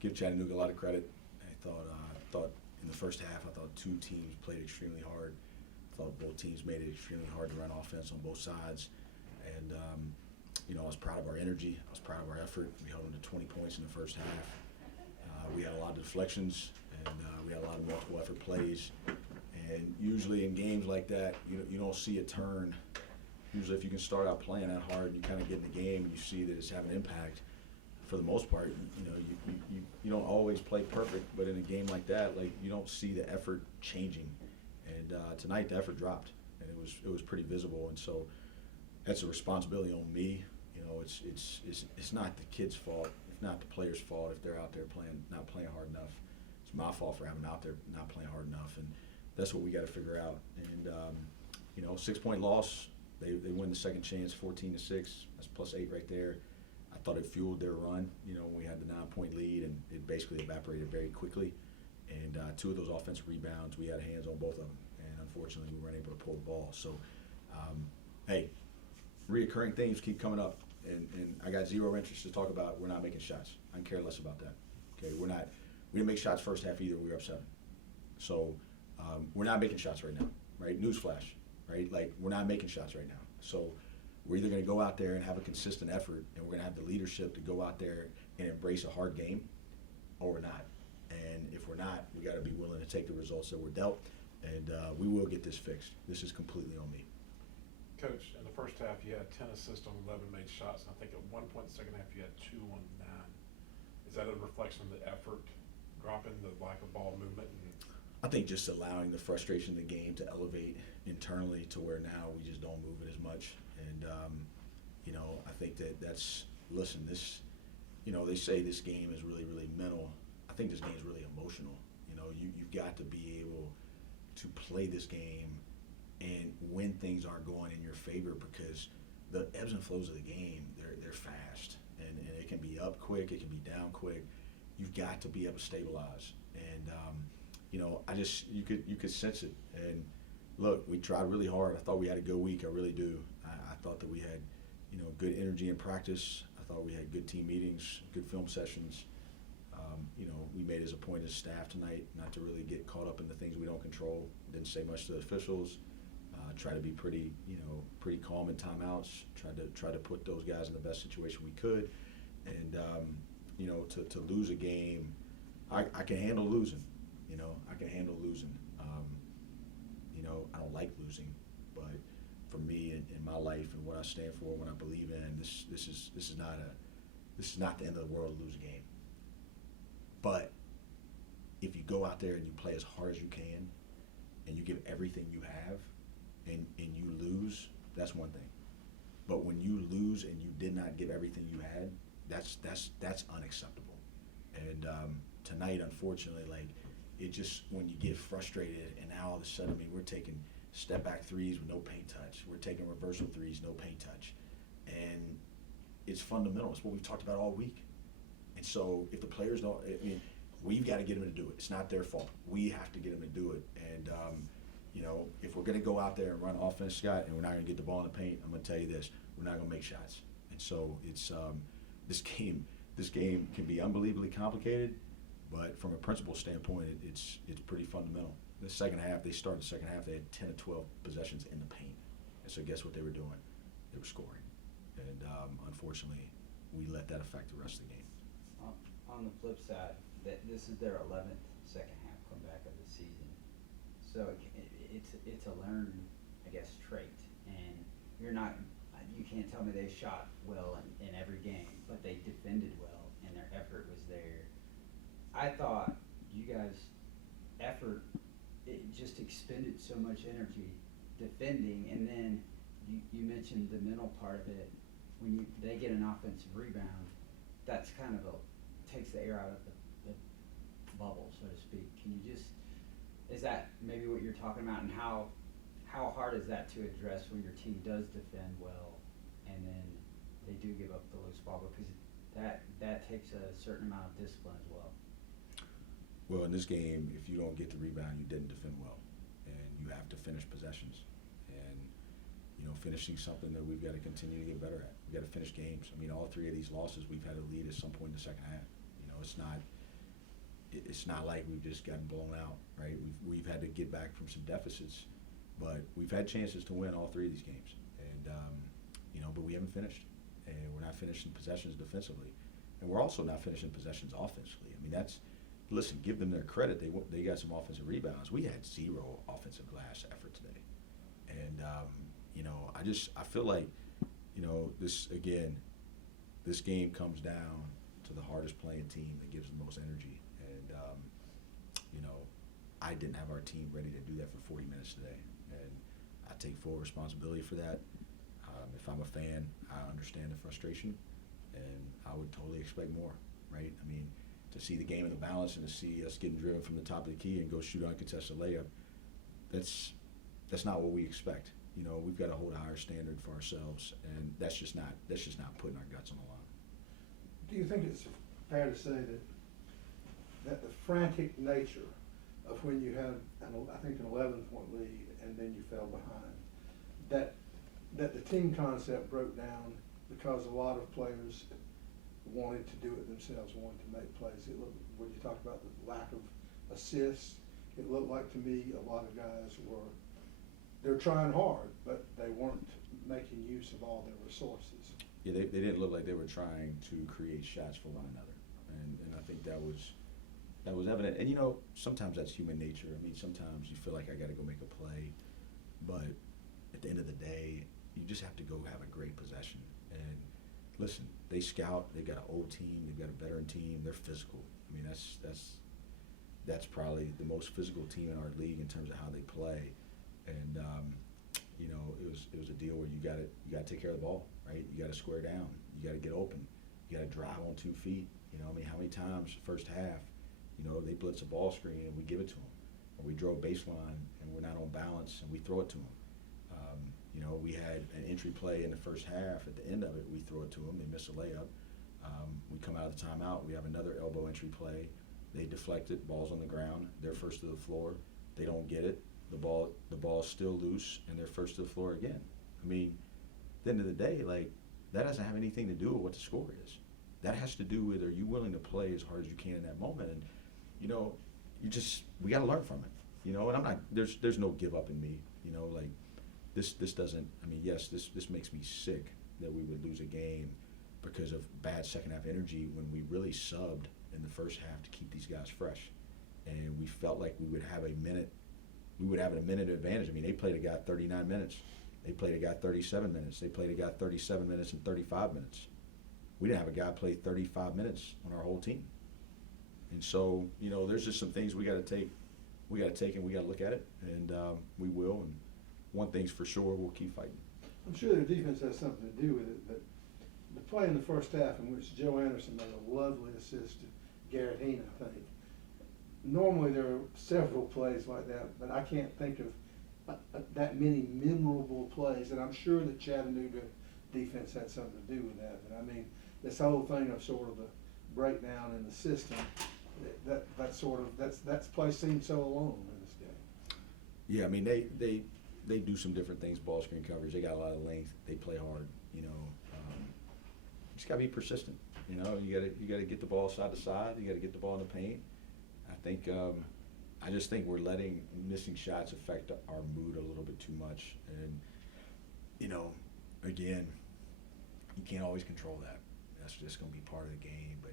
give Chattanooga a lot of credit. I thought in the first half, I thought two teams played extremely hard. I thought both teams made it extremely hard to run offense on both sides. And, I was proud of our energy. I was proud of our effort. We held them to 20 points in the first half. We had a lot of deflections, and we had a lot of multiple effort plays. And usually in games like that, you don't see a turn. Usually if you can start out playing that hard, you kind of get in the game and you see that it's having an impact. For the most part, you don't always play perfect, but in a game like that, like, you don't see the effort changing. And tonight the effort dropped, and it was pretty visible. And so that's a responsibility on me. It's not the kids' fault. It's not the players' fault if they're out there not playing hard enough. It's my fault for having out there not playing hard enough, and that's what we got to figure out. And 6-point loss. They win the second chance, 14-6. That's +8 right there. I thought it fueled their run. When we had the 9-point lead, and it basically evaporated very quickly. And two of those offensive rebounds, we had hands on both of them, and unfortunately, we weren't able to pull the ball. So, hey, reoccurring things keep coming up, and I got zero interest to talk about. We're not making shots. I can care less about that. Okay, we didn't make shots first half either. We were up 7. So we're not making shots right now, right? Newsflash, right? Like, we're not making shots right now. So we're either going to go out there and have a consistent effort, and we're going to have the leadership to go out there and embrace a hard game, or we're not. And if we're not, we got to be willing to take the results that we're dealt, and we will get this fixed. This is completely on me. Coach, in the first half, you had 10 assists on 11 made shots, and I think at one point in the second half, you had 2 on 9. Is that a reflection of the effort dropping, the lack of ball movement? I think just allowing the frustration of the game to elevate internally to where now we just don't move it as much. And, I think that's, listen, this, they say this game is really, really mental. I think this game is really emotional. You've got to be able to play this game and when things aren't going in your favor, because the ebbs and flows of the game, they're fast. And it can be up quick, it can be down quick. You've got to be able to stabilize. And, you could sense it. And look, we tried really hard. I thought we had a good week. I really do. I thought that we had, good energy in practice. I thought we had good team meetings, good film sessions. We made it as a point as staff tonight not to really get caught up in the things we don't control. Didn't say much to the officials. Try to be pretty calm in timeouts. Try to put those guys in the best situation we could. And to lose a game, I can handle losing. I can handle losing. I don't like losing, but for me in my life and what I stand for, what I believe in, this is not the end of the world to lose a game. But if you go out there and you play as hard as you can, and you give everything you have, and you lose, that's one thing. But when you lose and you did not give everything you had, that's unacceptable. And tonight, unfortunately, like, it just, when you get frustrated and now all of a sudden, we're taking step back threes with no paint touch. We're taking reversal threes, no paint touch. And it's fundamental. It's what we've talked about all week. And so if the players don't, we've got to get them to do it. It's not their fault. We have to get them to do it. And, if we're going to go out there and run offense, Scott, and we're not going to get the ball in the paint, I'm going to tell you this, we're not going to make shots. And so it's this game can be unbelievably complicated, but from a principle standpoint, it's pretty fundamental. The second half, they started the second half, they had 10 to 12 possessions in the paint. And so guess what they were doing? They were scoring. And unfortunately, we let that affect the rest of the game. On the flip side, this is their 11th second half comeback of the season. So it's a learned, I guess, trait. And you can't tell me they shot well in every game, but they defended well and their effort was there. I thought you guys' effort, it just expended so much energy defending, and then you mentioned the mental part of it. When they get an offensive rebound, that's kind of takes the air out of the bubble, so to speak. Can you is that maybe what you're talking about, and how hard is that to address when your team does defend well and then they do give up the loose ball, because that takes a certain amount of discipline as well. Well, in this game, if you don't get the rebound, you didn't defend well, and you have to finish possessions. And finishing something that we've got to continue to get better at. We've got to finish games. All 3 of these losses, we've had a lead at some point in the second half. It's not it's not like we've just gotten blown out, right? We've had to get back from some deficits, but we've had chances to win all 3 of these games, and but we haven't finished, and we're not finishing possessions defensively, and we're also not finishing possessions offensively. I mean, listen, give them their credit. They got some offensive rebounds. We had 0 offensive glass effort today, and I feel like this game comes down to the hardest playing team that gives the most energy. And, I didn't have our team ready to do that for 40 minutes today. And I take full responsibility for that. If I'm a fan, I understand the frustration, and I would totally expect more, right? I mean, to see the game in the balance and to see us getting driven from the top of the key and go shoot on contested layup, that's not what we expect. We've got to hold a higher standard for ourselves, and that's just not putting our guts on the line. Do you think it's fair to say that the frantic nature of when you had an 11-point lead and then you fell behind, that the team concept broke down because a lot of players wanted to do it themselves, wanted to make plays? When you talk about the lack of assists, it looked like to me a lot of guys they're trying hard, but they weren't making use of all their resources. Yeah, they didn't look like they were trying to create shots for one another, and I think that was evident. And sometimes that's human nature. I mean, sometimes you feel like I got to go make a play, but at the end of the day, you just have to go have a great possession. And listen, they scout. They've got an old team. They've got a veteran team. They're physical. I mean, that's probably the most physical team in our league in terms of how they play. And it was a deal where you got to take care of the ball, right? You got to square down. You got to get open. You got to drive on 2 feet. I mean, how many times first half, they blitz a ball screen and we give it to them, or we draw a baseline and we're not on balance and we throw it to them. We had an entry play in the first half. At the end of it, we throw it to them. They miss a layup. We come out of the timeout. We have another elbow entry play. They deflect it. Ball's on the ground. They're first to the floor. They don't get it. The ball's still loose, and they're first to the floor again. I mean, at the end of the day, like, that doesn't have anything to do with what the score is. That has to do with, are you willing to play as hard as you can in that moment? And we got to learn from it. And I'm not. There's no give up in me. Like, this doesn't. I mean, yes, this makes me sick that we would lose a game because of bad second half energy when we really subbed in the first half to keep these guys fresh, and we felt like we would have a minute. We would have a minute advantage. I mean, they played a guy 39 minutes. They played a guy 37 minutes. They played a guy 37 minutes and 35 minutes. We didn't have a guy play 35 minutes on our whole team. And so, there's just some things we got to take. We got to take and we got to look at it, and we will. And one thing's for sure, we'll keep fighting. I'm sure the defense has something to do with it, but the play in the first half in which Joe Anderson made a lovely assist to Garrett Heen, I think. Normally there are several plays like that, but I can't think of that many memorable plays, and I'm sure that Chattanooga defense had something to do with that. But I mean, this whole thing of sort of the breakdown in the system, that play seemed so alone in this game. Yeah, I mean, they do some different things. Ball screen coverage, they got a lot of length. They play hard. Just gotta be persistent. You gotta get the ball side to side. You gotta get the ball in the paint. I just think we're letting missing shots affect our mood a little bit too much. And, again, you can't always control that. That's just going to be part of the game. But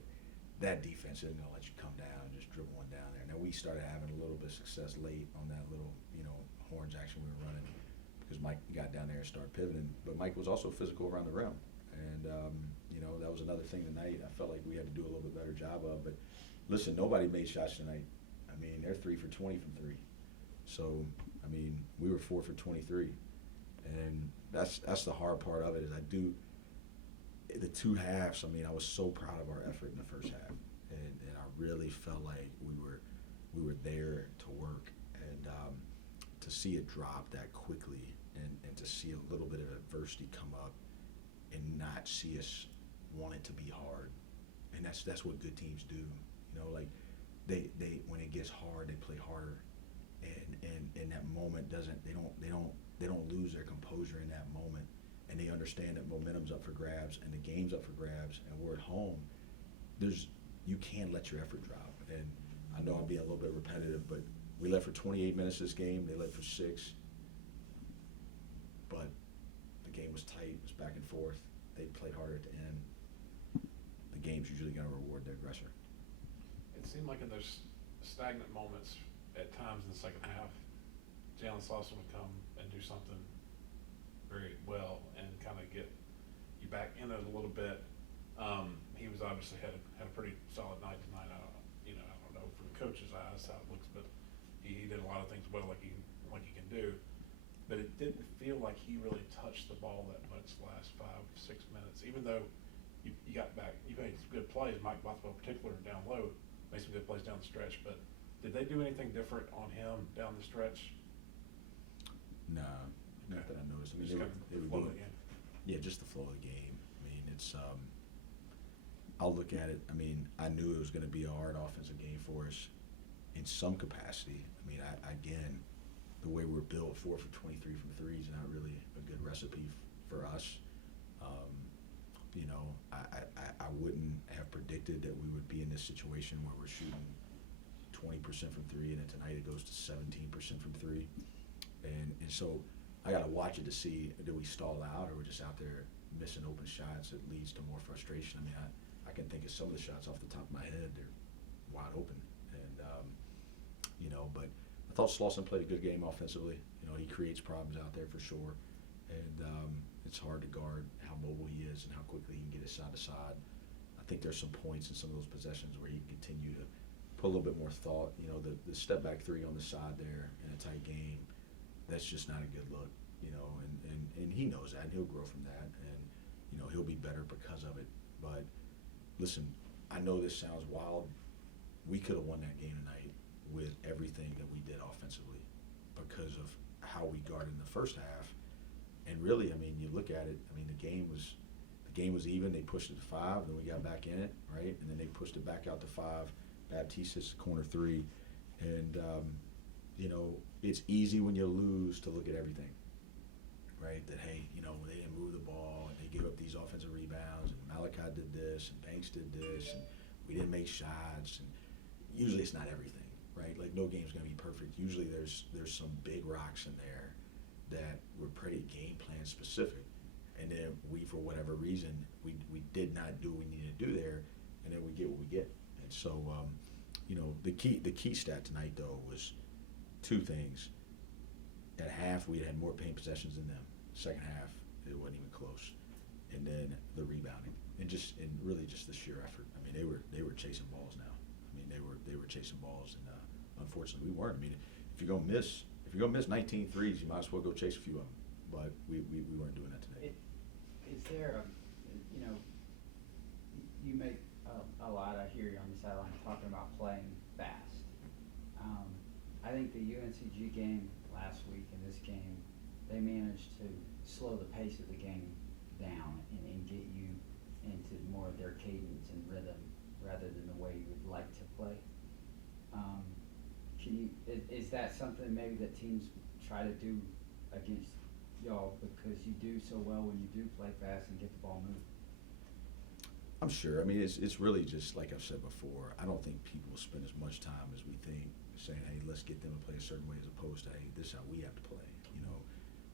that defense isn't going to let you come down and just dribble one down there. Now, we started having a little bit of success late on that little, horns action we were running because Mike got down there and started pivoting. But Mike was also physical around the rim. And, that was another thing tonight I felt like we had to do a little bit better job of. But, listen, nobody made shots tonight. I mean, they're 3 for 20 from 3. So, I mean, we were 4 for 23. And that's the hard part of it is the 2 halves, I mean, I was so proud of our effort in the first half. And I really felt like we were there to work. And to see it drop that quickly and to see a little bit of adversity come up and not see us want it to be hard. And that's what good teams do. Like they when it gets hard, they play harder, and that moment they don't lose their composure in that moment, and they understand that momentum's up for grabs and the game's up for grabs, and we're at home. You can't let your effort drop, and I know I'm being a little bit repetitive, but we led for 28 minutes this game. They led for 6. But the game was tight. It was back and forth. They played harder at the end. The game's usually going to reward the aggressor. It seemed like in those stagnant moments at times in the second half, Jalen Slauson would come and do something very well and kind of get you back in it a little bit. He was obviously had a pretty solid night tonight. I don't know from the coach's eyes how it looks, but he did a lot of things well like he can do. But it didn't feel like he really touched the ball that much the last 5-6 minutes, even though you got back. You made some good plays. Mike Bothwell in particular down low made some good plays down the stretch. But did they do anything different on him down the stretch? Nah, not that I noticed. I mean, Just they were flow doing, of the game. yeah, just the flow of the game. I mean, it's I'll look at it. I mean, I knew it was going to be a hard offensive game for us in some capacity. I mean, again, the way we're built, 4 for 23 from 3 is not really a good recipe for us. I wouldn't have predicted that we would be in this situation where we're shooting 20% from 3, and then tonight it goes to 17% from 3. And so I got to watch it to see, do we stall out or we're just out there missing open shots that leads to more frustration. I mean, I can think of some of the shots off the top of my head. They're wide open. And, but I thought Slauson played a good game offensively. He creates problems out there for sure. And it's hard to guard how mobile he is and how quickly he can get it side to side. I think there's some points in some of those possessions where he can continue to put a little bit more thought. The step back 3 on the side there in a tight game, that's just not a good look, and he knows that, and he'll grow from that, and, he'll be better because of it. But listen, I know this sounds wild. We could have won that game tonight with everything that we did offensively because of how we guarded in the first half. And really, I mean, you look at it, I mean, the game was even. They pushed it to 5, then we got back in it, right? And then they pushed it back out to 5. Baptiste's corner 3. And, it's easy when you lose to look at everything, right? That, hey, they didn't move the ball, and they gave up these offensive rebounds, and Malachi did this, and Banks did this, and we didn't make shots. And usually it's not everything, right? Like, no game's going to be perfect. Usually there's some big rocks in there that were pretty game plan specific. And then we, for whatever reason, we did not do what we needed to do there, and then we get what we get. And so, the key stat tonight, though, was 2 things. At half, we had more paint possessions than them. Second half, it wasn't even close. And then the rebounding, and really just the sheer effort. I mean, they were chasing balls now. I mean, they were chasing balls, and unfortunately, we weren't. I mean, if you're gonna miss 19 threes, you might as well go chase a few of them. But we weren't doing that today. Is there you make a lot, I hear you on the sideline talking about playing fast. I think the UNCG game last week and this game, they managed to slow the pace of the game down and get you into more of their cadence and rhythm rather than the way you would like to play. Is that something maybe that teams try to do against y'all because you do so well when you do play fast and get the ball moving? I'm sure. I mean, it's really just like I've said before. I don't think people spend as much time as we think saying, hey, let's get them to play a certain way as opposed to, hey, this is how we have to play.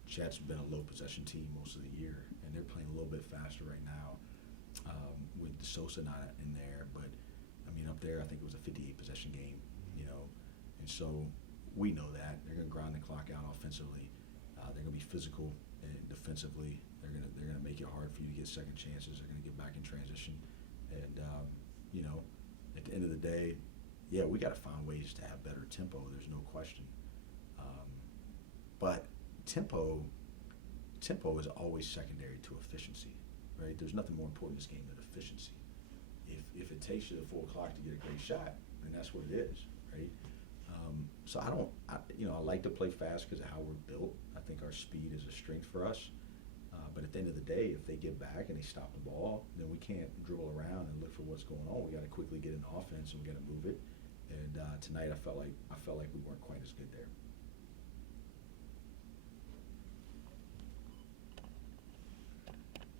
Chat's been a low possession team most of the year, and they're playing a little bit faster right now with Sosa not in there. But, I mean, up there I think it was a 58 possession game, and so we know that. They're going to grind the clock out offensively. They're going to be physical and defensively. They're going to make it hard for you to get second chances. They're going to get back in transition. And, at the end of the day, yeah, we got to find ways to have better tempo. There's no question. But tempo is always secondary to efficiency, right? There's nothing more important in this game than efficiency. If it takes you to 4 o'clock to get a great shot, then that's what it is, right? So I like to play fast because of how we're built. I think our speed is a strength for us. But at the end of the day, if they get back and they stop the ball, then we can't dribble around and look for what's going on. We got to quickly get an offense and we got to move it. And tonight I felt like we weren't quite as good there.